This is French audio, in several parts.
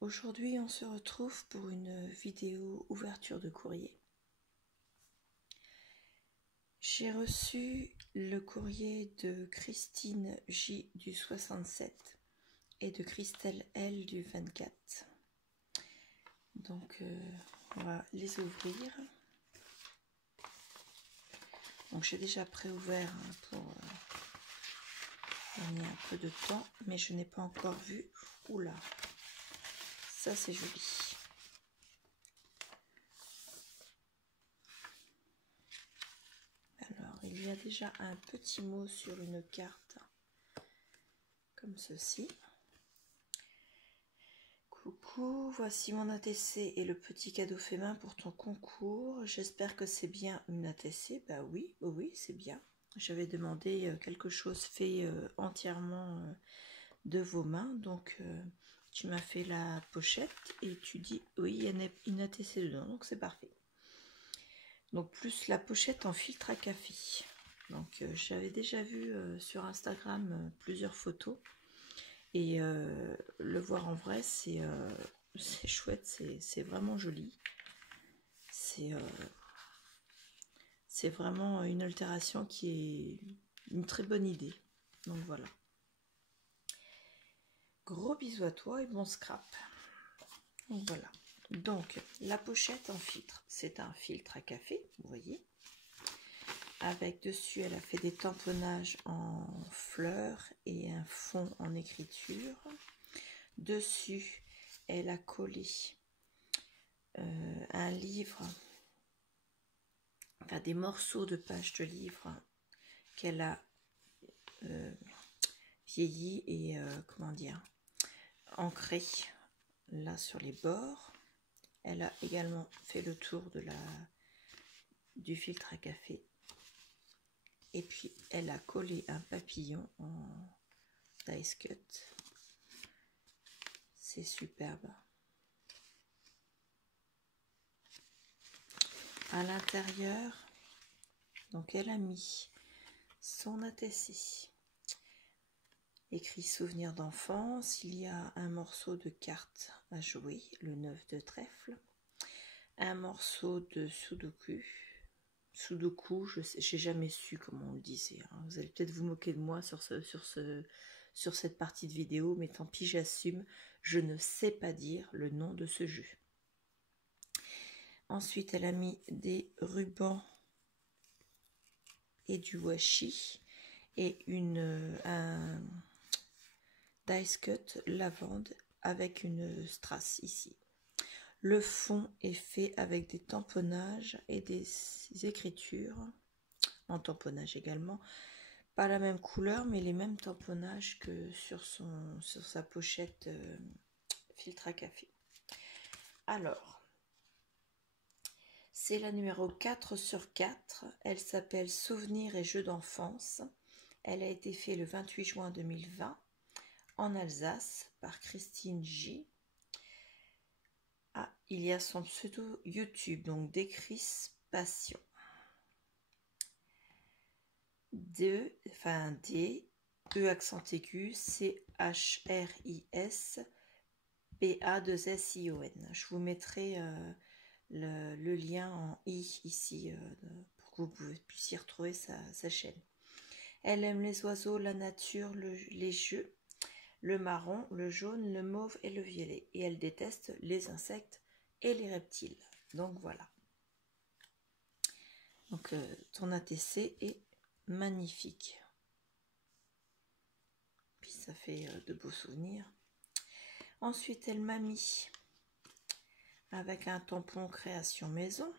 Aujourd'hui, on se retrouve pour une vidéo ouverture de courrier. J'ai reçu le courrier de Christine J du 67 et de Christelle L du 24. Donc, on va les ouvrir. Donc, j'ai déjà préouvert pour gagner un peu de temps, mais je n'ai pas encore vu. Oula, ça c'est joli. Alors, il y a déjà un petit mot sur une carte, comme ceci. Coucou, voici mon ATC et le petit cadeau fait main pour ton concours. J'espère que c'est bien une ATC. Bah oui, oui, c'est bien. J'avais demandé quelque chose fait entièrement de vos mains. Donc, tu m'as fait la pochette et tu dis oui, il y a une ATC dedans. Donc, c'est parfait. Donc, plus la pochette en filtre à café. Donc, j'avais déjà vu sur Instagram plusieurs photos. Et le voir en vrai, c'est chouette, c'est vraiment joli. C'est vraiment une altération qui est une très bonne idée. Donc voilà. Gros bisous à toi et bon scrap. Donc voilà. Donc la pochette en filtre, c'est un filtre à café, vous voyez. Avec dessus, elle a fait des tamponnages en fleurs et un fond en écriture. Dessus, elle a collé un livre, enfin des morceaux de pages de livre qu'elle a vieilli et comment dire, ancré là sur les bords. Elle a également fait le tour de du filtre à café. Et puis elle a collé un papillon en dice cut. C'est superbe. À l'intérieur, donc elle a mis son ATC. Écrit souvenir d'enfance, il y a un morceau de carte à jouer, le 9 de trèfle, un morceau de Sudoku, je n'ai jamais su comment on le disait. Hein. Vous allez peut-être vous moquer de moi sur cette partie de vidéo, mais tant pis, j'assume, je ne sais pas dire le nom de ce jeu. Ensuite, elle a mis des rubans et du washi et un dice cut lavande avec une strass ici. Le fond est fait avec des tamponnages et des écritures en tamponnage également. Pas la même couleur, mais les mêmes tamponnages que sur sa pochette filtre à café. Alors, c'est la numéro 4 sur 4. Elle s'appelle Souvenirs et jeux d'enfance. Elle a été faite le 28 juin 2020 en Alsace par Christine J. Ah, il y a son pseudo YouTube, donc Décrispation. D, E accent aigu, CHRISPA2SION. Je vous mettrai le lien en i ici pour que vous puissiez retrouver sa chaîne. Elle aime les oiseaux, la nature, les jeux, le marron, le jaune, le mauve et le violet. Et elle déteste les insectes et les reptiles. Donc voilà. Donc ton ATC est magnifique. Puis ça fait de beaux souvenirs. Ensuite, elle m'a mis avec un tampon création maison.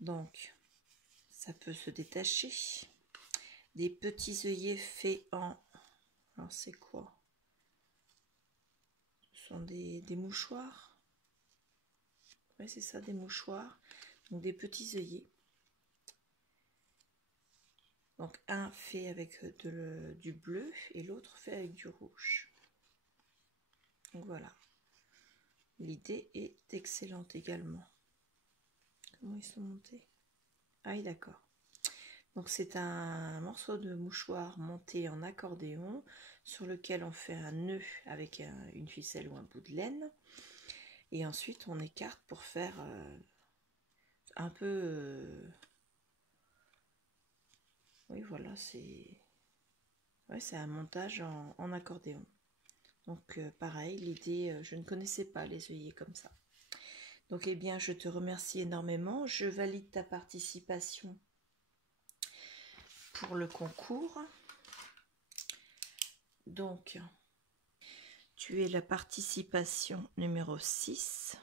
Donc, ça peut se détacher. Des petits œillets faits en... Alors, c'est quoi? Ce sont des mouchoirs. Oui, c'est ça, des mouchoirs. Donc, des petits œillets. Donc, un fait avec du bleu et l'autre fait avec du rouge. Donc, voilà. L'idée est excellente également. Comment ils sont montés? Ah oui, d'accord. Donc c'est un morceau de mouchoir monté en accordéon sur lequel on fait un nœud avec une ficelle ou un bout de laine. Et ensuite on écarte pour faire un peu... oui voilà, c'est un montage en accordéon. Donc pareil, l'idée, je ne connaissais pas les œillets comme ça. Donc eh bien je te remercie énormément, je valide ta participation pour le concours. Donc tu es la participation numéro 6.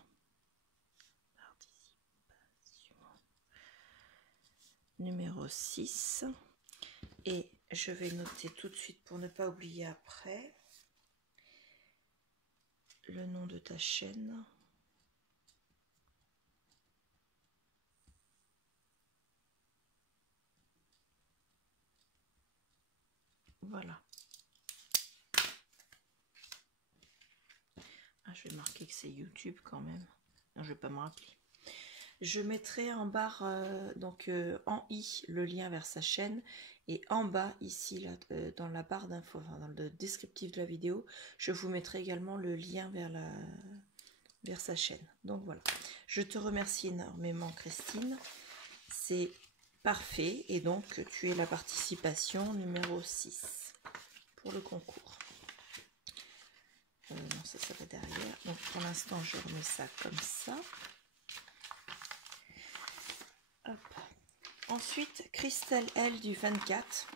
Numéro 6. Et je vais noter tout de suite pour ne pas oublier après le nom de ta chaîne. Voilà. Ah, je vais marquer que c'est YouTube quand même. Non, je vais pas me rappeler. Je mettrai en barre, en i, le lien vers sa chaîne. Et en bas, ici, là, dans la barre d'infos, enfin, dans le descriptif de la vidéo, je vous mettrai également le lien vers sa chaîne. Donc voilà. Je te remercie énormément, Christine. C'est parfait. Et donc, tu es la participation numéro 6 pour le concours. Non, ça va derrière. Donc, pour l'instant, je remets ça comme ça. Hop. Ensuite, Christelle L du 24.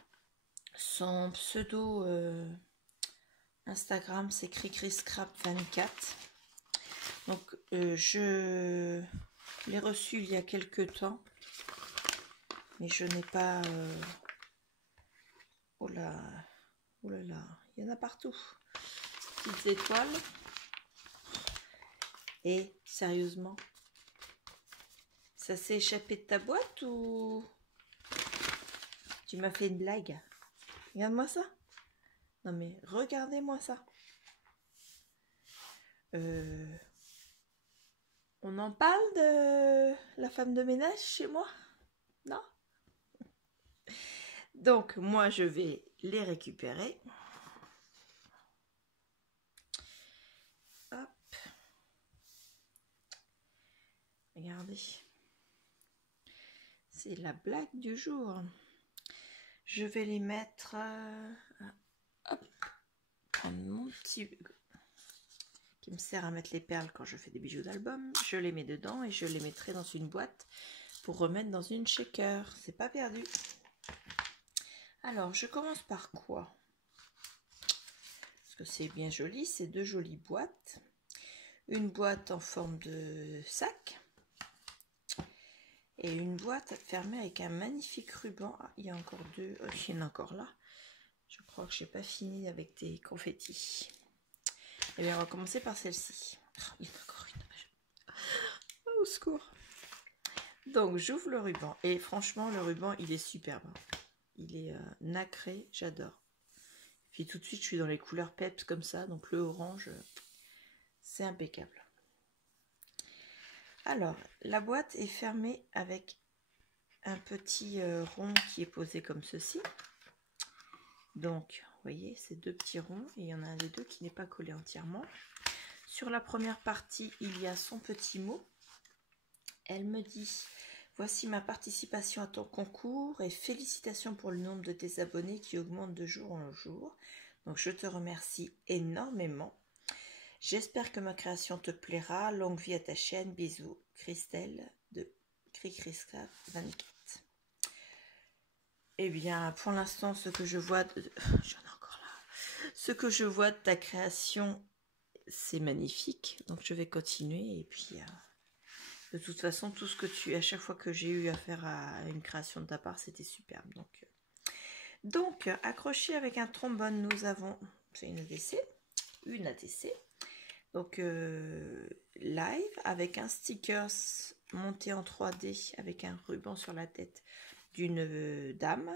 Son pseudo Instagram, c'est cricriscrap24. Donc, je l'ai reçu il y a quelques temps. Mais je n'ai pas... oh là là, il y en a partout. Petites étoiles. Et sérieusement, ça s'est échappé de ta boîte ou tu m'as fait une blague? Regarde-moi ça. Non mais regardez-moi ça. On en parle de la femme de ménage chez moi? Non? Donc moi je vais les récupérer. Hop. Regardez. C'est la blague du jour. Je vais les mettre... hop. Prendre mon petit... qui me sert à mettre les perles quand je fais des bijoux d'album. Je les mets dedans et je les mettrai dans une boîte pour remettre dans une shaker. C'est pas perdu. Alors, je commence par quoi? Parce que c'est bien joli, c'est deux jolies boîtes. Une boîte en forme de sac. Et une boîte fermée avec un magnifique ruban. Ah, il y a encore deux. Oh, il y en a encore là. Je crois que je n'ai pas fini avec des confettis. Et bien, on va commencer par celle-ci. Oh, il y en a encore une. Oh, au secours. Donc, j'ouvre le ruban. Et franchement, le ruban, il est superbe. Il est nacré. J'adore. Puis tout de suite, je suis dans les couleurs peps comme ça. Donc, le orange, c'est impeccable. Alors, la boîte est fermée avec un petit rond qui est posé comme ceci. Donc, vous voyez, c'est deux petits ronds et il y en a un des deux qui n'est pas collé entièrement. Sur la première partie, il y a son petit mot. Elle me dit, voici ma participation à ton concours et félicitations pour le nombre de tes abonnés qui augmente de jour en jour. Donc, je te remercie énormément. J'espère que ma création te plaira. Longue vie à ta chaîne. Bisous. Christelle de cricriscrap24. Eh bien, pour l'instant, ce que je vois... J'en ai encore là. Ce que je vois de ta création, c'est magnifique. Donc, je vais continuer. Et puis, de toute façon, tout ce que tu... À chaque fois que j'ai eu affaire à une création de ta part, c'était superbe. Donc, accroché avec un trombone, nous avons... C'est une ATC. Une ATC. Donc, live avec un stickers monté en 3D avec un ruban sur la tête d'une dame,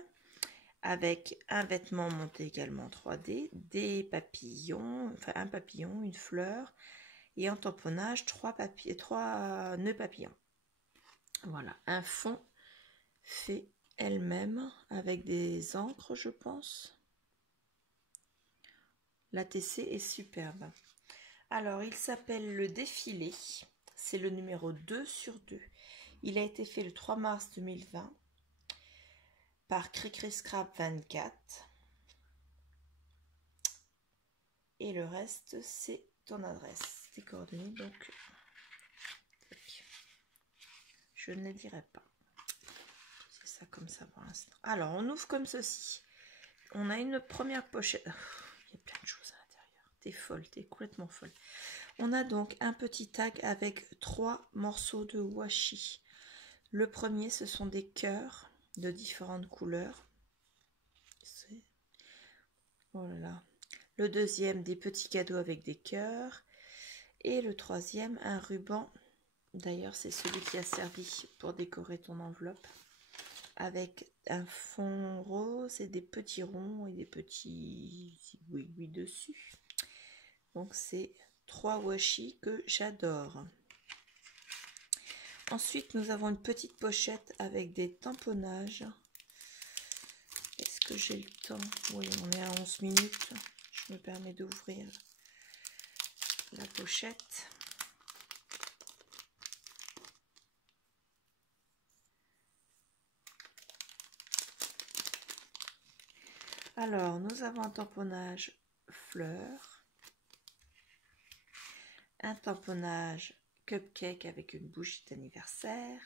avec un vêtement monté également en 3D, des papillons, enfin un papillon, une fleur, et en tamponnage, trois nœuds papillons. Voilà, un fond fait elle-même avec des encres, je pense. L'ATC est superbe. Alors, il s'appelle le défilé. C'est le numéro 2/2. Il a été fait le 3 mars 2020 par Cricri Scrap 24. Et le reste, c'est ton adresse, tes coordonnées. Donc, je ne les dirai pas. C'est ça comme ça pour l'instant. Alors, on ouvre comme ceci. On a une première pochette. Il y a plein de choses à l'intérieur. T'es folle, t'es complètement folle. On a donc un petit tag avec 3 morceaux de washi. Le premier, ce sont des cœurs de différentes couleurs. Oh là là. Le deuxième, des petits cadeaux avec des cœurs. Et le troisième, un ruban. D'ailleurs, c'est celui qui a servi pour décorer ton enveloppe. Avec un fond rose et des petits ronds et des petits oui dessus. Donc, c'est 3 washi que j'adore. Ensuite, nous avons une petite pochette avec des tamponnages. Est-ce que j'ai le temps? Oui, on est à 11 minutes. Je me permets d'ouvrir la pochette. Alors, nous avons un tamponnage fleur, un tamponnage cupcake avec une bougie d'anniversaire,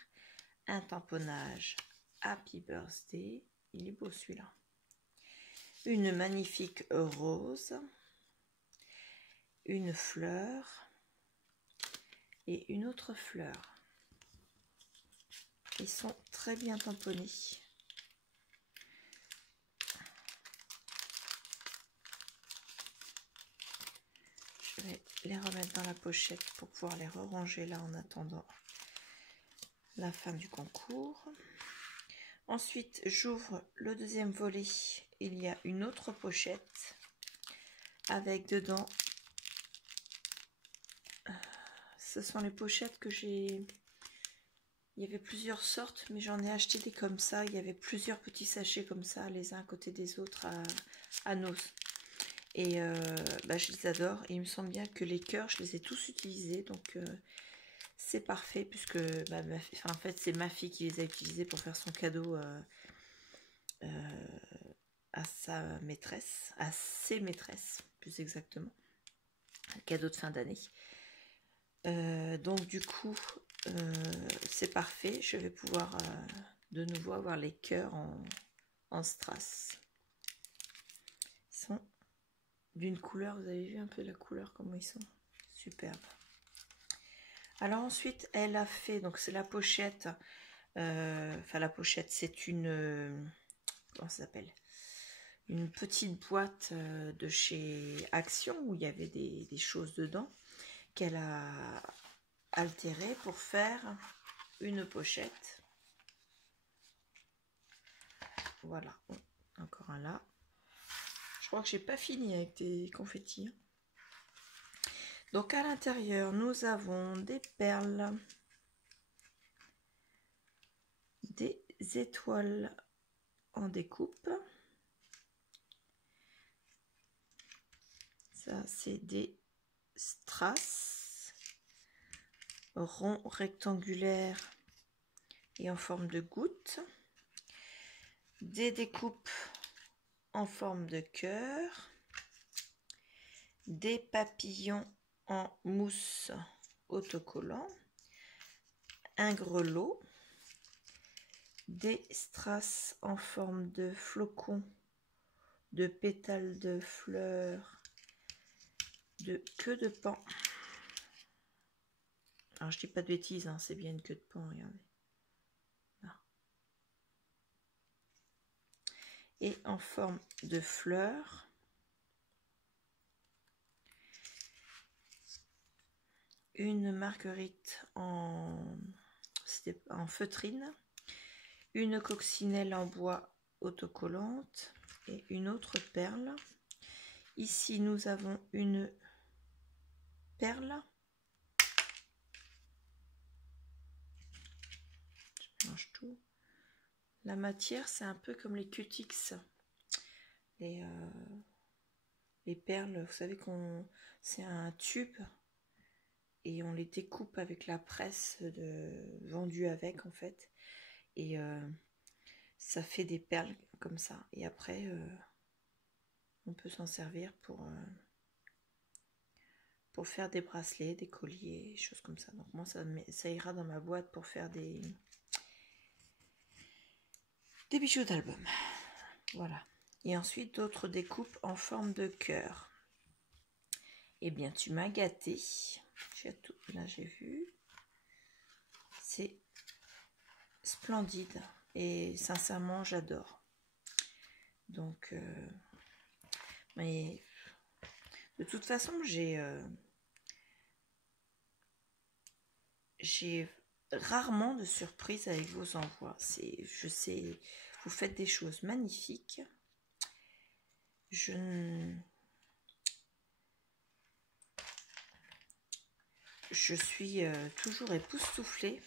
un tamponnage Happy Birthday, il est beau celui-là, une magnifique rose, une fleur et une autre fleur. Ils sont très bien tamponnés. Je vais les remettre dans la pochette pour pouvoir les ranger là en attendant la fin du concours. Ensuite, j'ouvre le deuxième volet. Il y a une autre pochette avec dedans. Ce sont les pochettes que j'ai. Il y avait plusieurs sortes, mais j'en ai acheté des comme ça. Il y avait plusieurs petits sachets comme ça, les uns à côté des autres à Noz. Et je les adore. Et il me semble bien que les cœurs, je les ai tous utilisés. Donc, c'est parfait puisque en fait, c'est ma fille qui les a utilisés pour faire son cadeau à sa maîtresse, à ses maîtresses, plus exactement. Un cadeau de fin d'année. Donc, du coup, c'est parfait. Je vais pouvoir de nouveau avoir les cœurs en strass. Ils sont d'une couleur, vous avez vu un peu la couleur, comment ils sont superbes. Alors ensuite, elle a fait, donc c'est la pochette, la pochette, c'est une, comment ça s'appelle, une petite boîte de chez Action, où il y avait des choses dedans, qu'elle a altéré pour faire une pochette. Voilà, encore un là. Je crois que j'ai pas fini avec des confettis. Donc à l'intérieur, nous avons des perles, des étoiles en découpe. Ça, c'est des strass ronds rectangulaires et en forme de goutte. Des découpes en forme de cœur. Des papillons en mousse autocollant. Un grelot. Des strass en forme de flocons, de pétales de fleurs, de queue de paon. Alors je dis pas de bêtises, hein, c'est bien une queue de paon, regardez. Là. Et en forme de fleurs. Une marguerite en feutrine. Une coccinelle en bois autocollante et une autre perle. Ici, nous avons une perle. Je mélange tout. La matière, c'est un peu comme les cutix. Les perles, vous savez qu'on c'est un tube et on les découpe avec la presse vendue avec en fait. Et ça fait des perles comme ça. Et après, on peut s'en servir pour faire des bracelets, des colliers, des choses comme ça. Donc moi, ça ira dans ma boîte pour faire des bijoux d'album. Voilà. Et ensuite, d'autres découpes en forme de cœur. Eh bien, tu m'as gâté. Là, j'ai vu. C'est splendide. Et sincèrement, j'adore. Donc, mais de toute façon, j'ai rarement de surprises avec vos envois. Je sais, vous faites des choses magnifiques. Je suis toujours époustouflée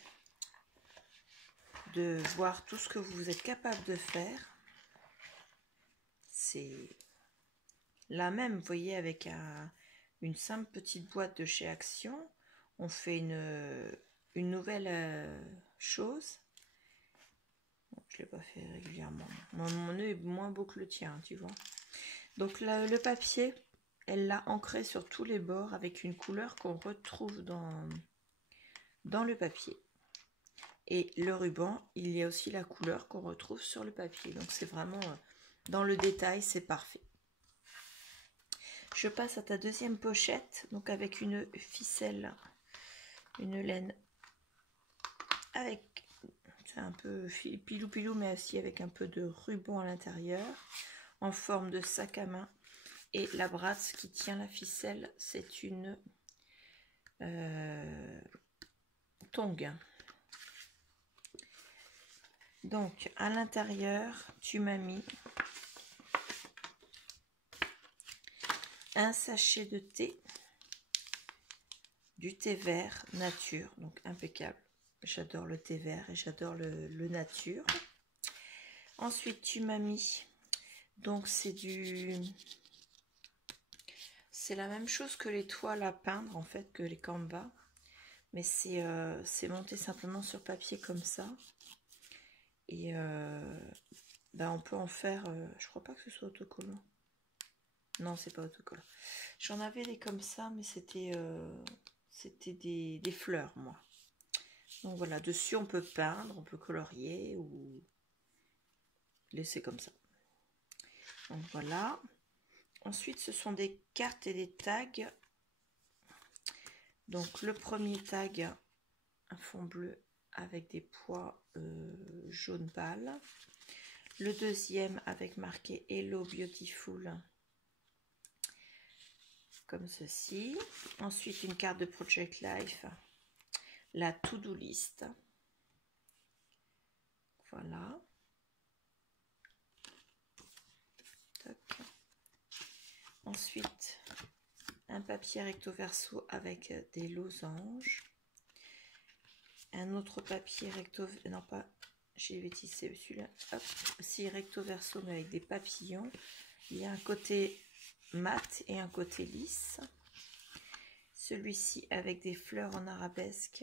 de voir tout ce que vous êtes capable de faire. C'est là même, vous voyez, avec une simple petite boîte de chez Action, on fait une nouvelle chose. Bon, je ne l'ai pas fait régulièrement. Mon nœud est moins beau que le tien, tu vois. Donc le papier, elle l'a ancré sur tous les bords avec une couleur qu'on retrouve dans le papier. Et le ruban, il y a aussi la couleur qu'on retrouve sur le papier. Donc c'est vraiment dans le détail, c'est parfait. Je passe à ta deuxième pochette, donc avec une ficelle, une laine avec, c'est un peu pilou-pilou, mais aussi avec un peu de ruban à l'intérieur, en forme de sac à main. Et la brasse qui tient la ficelle, c'est une tongue. Donc, à l'intérieur, tu m'as mis un sachet de thé, du thé vert nature, donc impeccable. J'adore le thé vert et j'adore le nature. Ensuite, tu m'as mis, donc c'est la même chose que les toiles à peindre, en fait, que les canvas. Mais c'est monté simplement sur papier comme ça. Et ben on peut en faire, je crois pas que ce soit autocollant. Non, c'est pas autocollant. J'en avais des comme ça, mais c'était des fleurs, moi. Donc voilà, dessus on peut peindre, on peut colorier ou laisser comme ça. Donc voilà. Ensuite, ce sont des cartes et des tags. Donc le premier tag, un fond bleu avec des pois jaune pâle. Le deuxième avec marqué Hello Beautiful, comme ceci. Ensuite, une carte de Project Life, la to-do list. Voilà. Toc. Ensuite, un papier recto verso avec des losanges. Un autre papier recto, non pas, j'ai bêtisé celui-là, hop, aussi recto verso mais avec des papillons. Il y a un côté mat et un côté lisse. Celui-ci avec des fleurs en arabesque,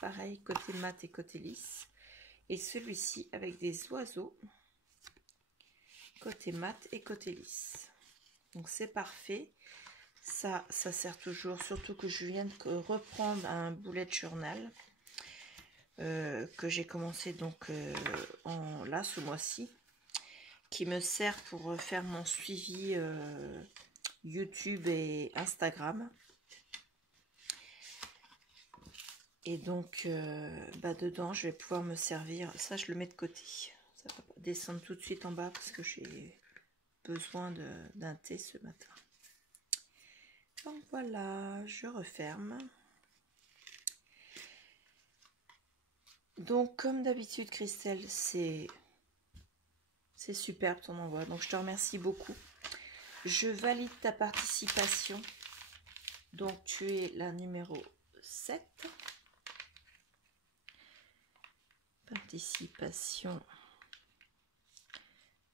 pareil, côté mat et côté lisse. Et celui-ci avec des oiseaux, côté mat et côté lisse. Donc c'est parfait. Ça sert toujours, surtout que je viens de reprendre un bullet journal que j'ai commencé donc là ce mois-ci, qui me sert pour faire mon suivi YouTube et Instagram. Et donc bah dedans je vais pouvoir me servir, ça je le mets de côté, ça va pas descendre tout de suite en bas parce que j'ai besoin d'un thé ce matin. Donc voilà, je referme. Donc comme d'habitude Christelle, c'est superbe ton envoi, donc je te remercie beaucoup. Je valide ta participation, donc tu es la numéro 7. Participation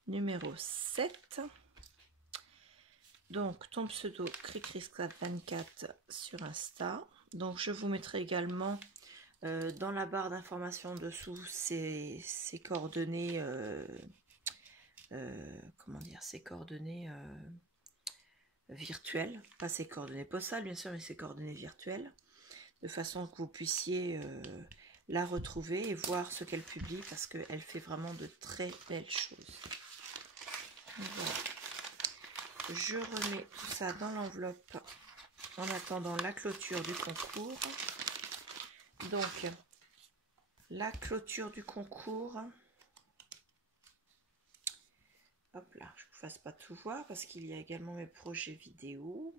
numéro 7. Donc, ton pseudo cricriscrap24 sur Insta. Donc, je vous mettrai également dans la barre d'informations dessous ces coordonnées, comment dire, ces coordonnées virtuelles. Pas ces coordonnées postales, bien sûr, mais ces coordonnées virtuelles. De façon que vous puissiez la retrouver et voir ce qu'elle publie parce qu'elle fait vraiment de très belles choses. Voilà. Je remets tout ça dans l'enveloppe en attendant la clôture du concours. Donc, la clôture du concours. Hop là, je ne vous fasse pas tout voir parce qu'il y a également mes projets vidéo.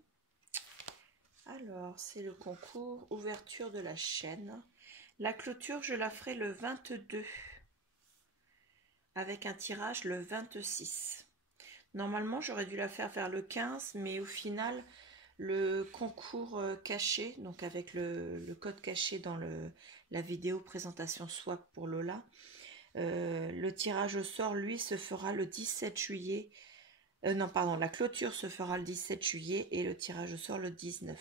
Alors, c'est le concours ouverture de la chaîne. La clôture, je la ferai le 22 avec un tirage le 26. Normalement, j'aurais dû la faire vers le 15, mais au final, le concours caché, donc avec le code caché dans la vidéo présentation swap pour Lola, le tirage au sort, lui, se fera le 17 juillet. Non, pardon, la clôture se fera le 17 juillet et le tirage au sort le 19.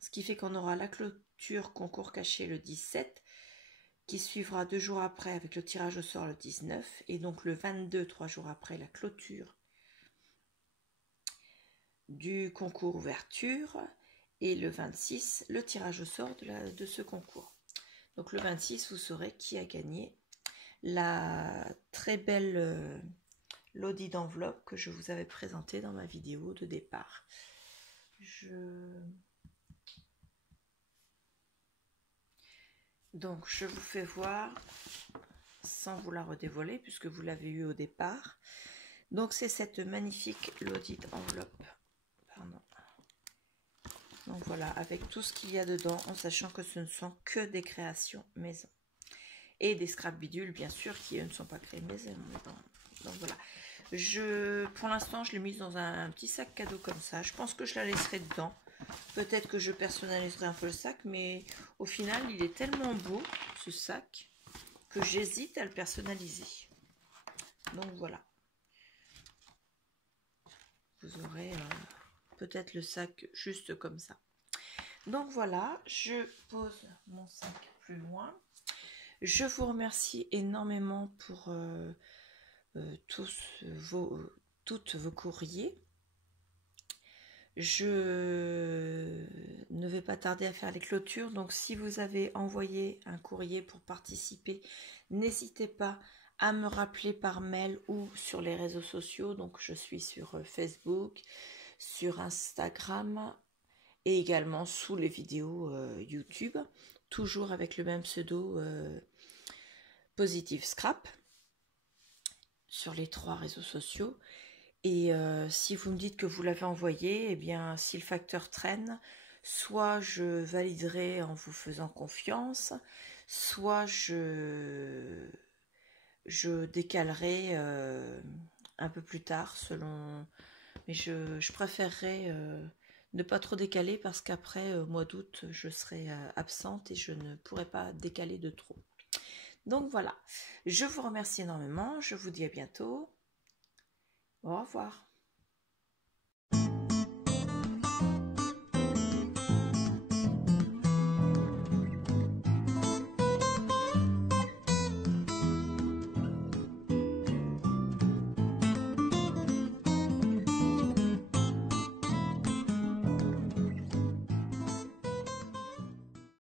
Ce qui fait qu'on aura la clôture concours caché le 17, qui suivra 2 jours après avec le tirage au sort le 19, et donc le 22, 3 jours après, la clôture du concours ouverture, et le 26, le tirage au sort de ce concours. Donc le 26, vous saurez qui a gagné la très belle lodi d'enveloppe que je vous avais présentée dans ma vidéo de départ. Donc je vous fais voir sans vous la redévoiler puisque vous l'avez eu au départ. Donc c'est cette magnifique lodi d'enveloppe. Pardon. Donc voilà, avec tout ce qu'il y a dedans, en sachant que ce ne sont que des créations maison. Et des scrap bidules, bien sûr, qui ne sont pas créés maison. Donc voilà. Pour l'instant, je l'ai mise dans un petit sac cadeau comme ça. Je pense que je la laisserai dedans. Peut-être que je personnaliserai un peu le sac, mais au final, il est tellement beau, ce sac, que j'hésite à le personnaliser. Donc voilà. Vous aurez peut-être le sac juste comme ça. Donc voilà, je pose mon sac plus loin. Je vous remercie énormément pour toutes vos courriers. Je ne vais pas tarder à faire les clôtures, donc si vous avez envoyé un courrier pour participer, n'hésitez pas à me rappeler par mail ou sur les réseaux sociaux. Donc je suis sur Facebook, sur Instagram et également sous les vidéos YouTube, toujours avec le même pseudo Positive Scrap sur les 3 réseaux sociaux. Et si vous me dites que vous l'avez envoyé, eh bien, si le facteur traîne, soit je validerai en vous faisant confiance, soit je décalerai un peu plus tard, selon... Mais je préférerais ne pas trop décaler parce qu'après, au mois d'août, je serai absente et je ne pourrai pas décaler de trop. Donc voilà, je vous remercie énormément, je vous dis à bientôt. Au revoir.